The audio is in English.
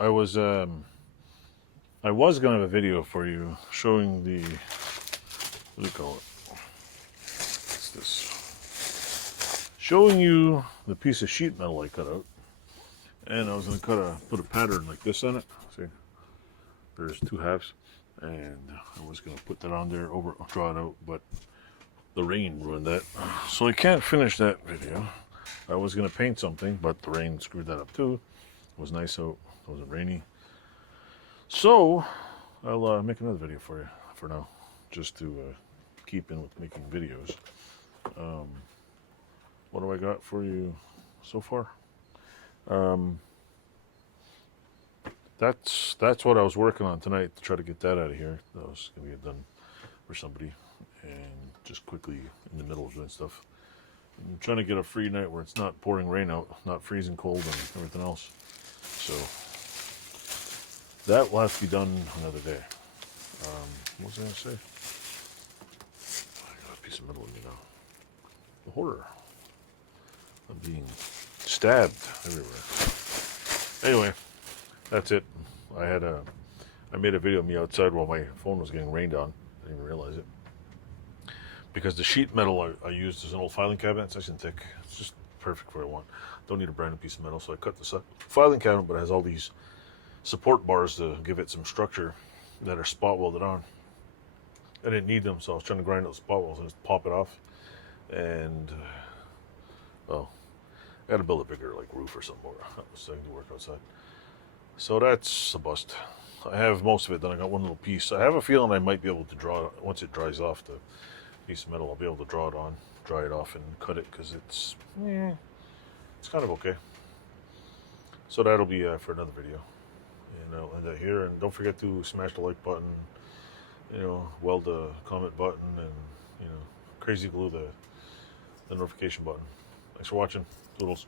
I was gonna have a video for you showing the, what do you call it? What's this? Showing you the piece of sheet metal I cut out, and I was gonna put a pattern like this on it. See, there's two halves, and I was gonna put that on there, draw it out, but the rain ruined that, so I can't finish that video. I was gonna paint something, but the rain screwed that up too. It was nice out, it wasn't rainy. So I'll make another video for you for now, just to keep in with making videos. What do I got for you so far? That's what I was working on tonight, to try to get that out of here. That was gonna get done for somebody, and just quickly in the middle of doing stuff. I'm trying to get a free night where it's not pouring rain out, not freezing cold and everything else. So that will have to be done another day. What was I going to say? I got a piece of metal in me now. The horror of being stabbed everywhere. Anyway, that's it. I made a video of me outside while my phone was getting rained on. I didn't even realize it. Because the sheet metal I used is an old filing cabinet. It's nice and thick. It's just perfect for what I want. Don't need a brand new piece of metal, so I cut the filing cabinet, but it has all these support bars to give it some structure that are spot welded on. I didn't need them, so I was trying to grind out the spot welds and just pop it off. And well, I got to build a bigger like roof or something more. That was starting to work outside. So that's a bust. I have most of it done. I got one little piece. I have a feeling I might be able to draw it once it dries off. The piece of metal, I'll be able to dry it off and cut it, because it's kind of okay. So that'll be for another video, and I'll end that here. And don't forget to smash the like button, weld the comment button, and crazy glue the notification button. Thanks for watching. Toodles.